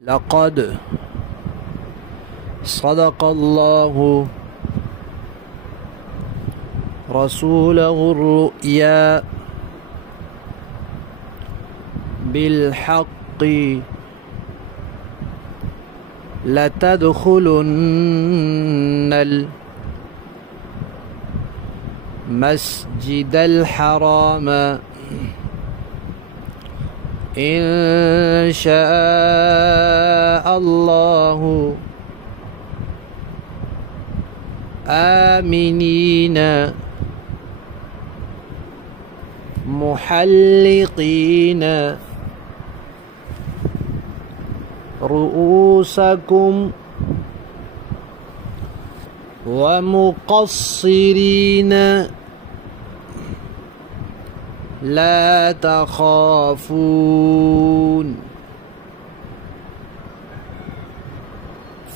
لقد صدق الله رسوله الرؤيا بالحق لتدخلن المسجد الحرام إن شاء الله آمنين محلقين رؤوسكم ومقصرين لا تخافون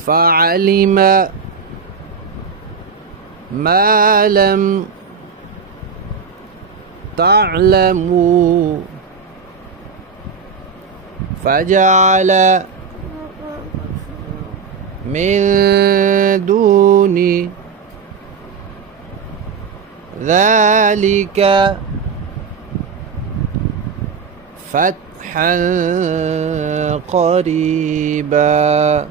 فعلم ما لم تعلموا فجعل من دون ذلك فتحا قريبا.